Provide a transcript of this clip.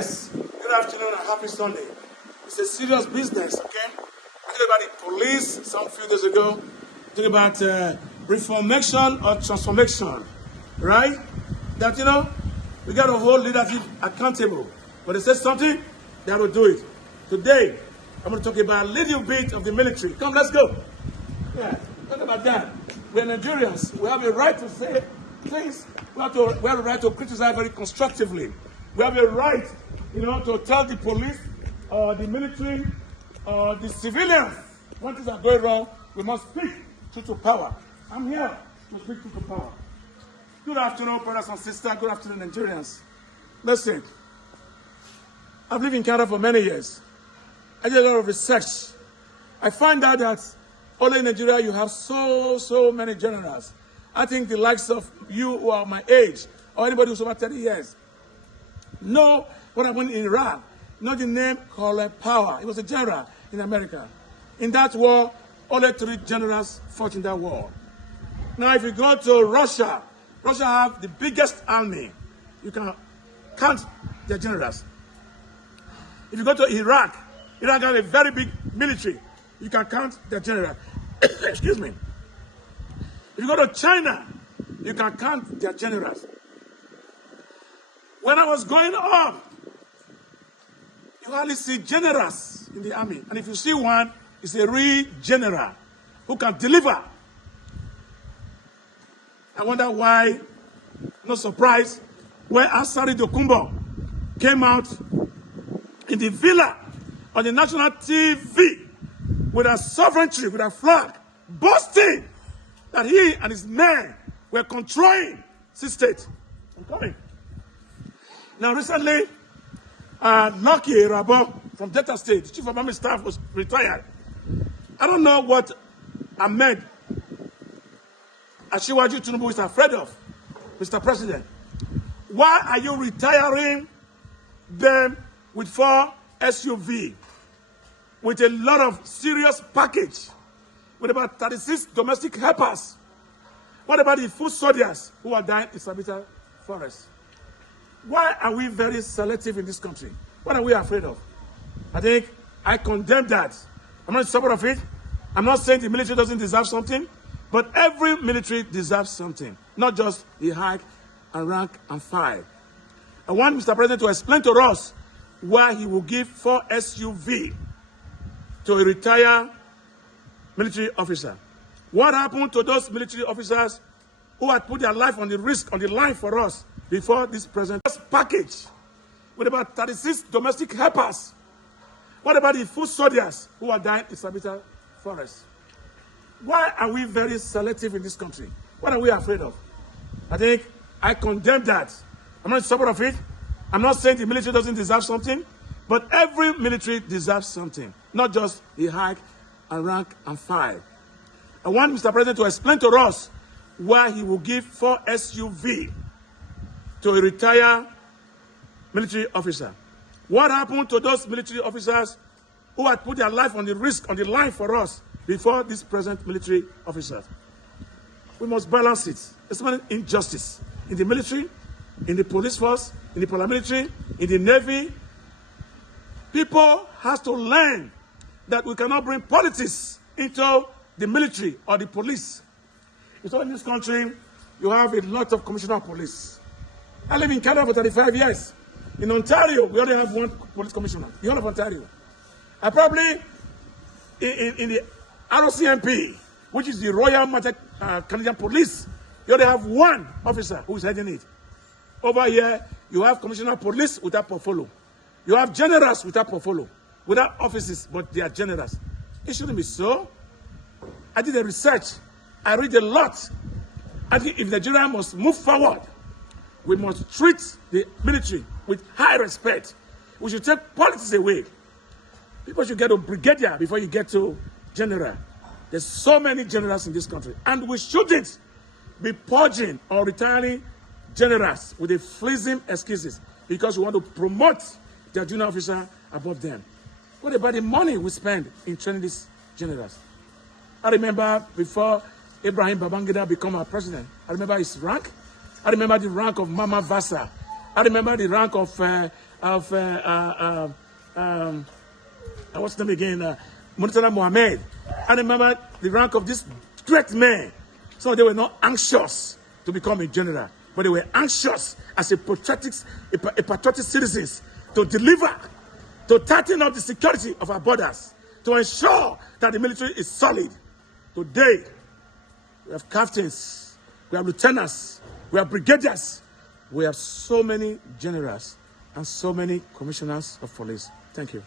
Yes, good afternoon and happy Sunday. It's a serious business, okay? I think about the police some few days ago. Think about reformation or transformation, right? That, we got to hold leadership accountable. When they say something, they will do it. Today, I'm going to talk about a little bit of the military. Come, let's go. Yeah, talk about that. We're Nigerians. We have a right to say things. We have a right to criticize very constructively. We have a right, to tell the police, the military, the civilians, when things are going wrong, we must speak truth to power. I'm here to speak truth to power. Good afternoon, brothers and sisters. Good afternoon, Nigerians. Listen, I've lived in Canada for many years. I did a lot of research. I find out that only in Nigeria you have so many generals. I think the likes of you who are my age, or anybody who's over 30 years, know what happened in Iraq. Know the name Colonel Power. He was a general in America. In that war, only 3 generals fought in that war. Now, if you go to Russia, Russia have the biggest army. You can count their generals. If you go to Iraq, Iraq has a very big military. You can count their general. Excuse me. If you go to China, you can count their generals. When I was growing up, you hardly see generals in the army. And if you see one, it's a real general who can deliver. I wonder why, no surprise, when Asari Dokubo came out in the villa on the national TV with a sovereignty, with a flag, boasting that he and his men were controlling the state. I'm coming. Now, recently, Lucky Rabo from Delta State, the chief of army staff, was retired. I don't know what Ahmed Ashiwaju Tinubu is afraid of, Mr. President. Why are you retiring them with 4 SUV, with a lot of serious package, with about 36 domestic helpers? What about the food soldiers who are dying in Sabita Forest? Why are we very selective in this country? What are we afraid of? I think I condemn that. I'm not in support of it. I'm not saying the military doesn't deserve something, but every military deserves something, not just the hike and rank and file. I want Mr. President to explain to us why he will give 4 SUV to a retired military officer. What happened to those military officers who had put their life on the risk, on the line for us before this present package, with about 36 domestic helpers? What about the food soldiers who are dying in Sabita Forest? Why are we very selective in this country? What are we afraid of? I think I condemn that. I'm not in support of it. I'm not saying the military doesn't deserve something, but every military deserves something, not just the hike and rank and file. I want Mr. President to explain to us why he will give 4 SUV to a retired military officer. What happened to those military officers who had put their life on the risk, on the line for us before this present military officers? We must balance it. There's many injustice in the military, in the police force, in the paramilitary, in the navy. People have to learn that we cannot bring politics into the military or the police. So in this country, you have a lot of commissioner of police. I live in Canada for 35 years. In Ontario, we only have 1 police commissioner, the whole of Ontario. I probably, in the ROCMP, which is the Royal Mounted Canadian Police, you only have 1 officer who is heading it. Over here, you have commissioner of police without portfolio. You have generals without portfolio, without offices, but they are generals. It shouldn't be so. I did a research. I read a lot. I think if Nigeria must move forward, we must treat the military with high respect. We should take politics away. People should get to brigadier before you get to general. There's so many generals in this country, and we shouldn't be purging or retiring generals with the fleecing excuses because we want to promote their junior officer above them. What about the money we spend in training these generals? I remember before Ibrahim Babangida became our president, I remember his rank. I remember the rank of Mama Vasa. I remember the rank of what's the name again? Murtala Mohammed. I remember the rank of this great man. So they were not anxious to become a general, but they were anxious as a patriotic citizens to deliver, to tighten up the security of our borders, to ensure that the military is solid. Today, we have captains, we have lieutenants, we have brigadiers, we have so many generals and so many commissioners of police. Thank you.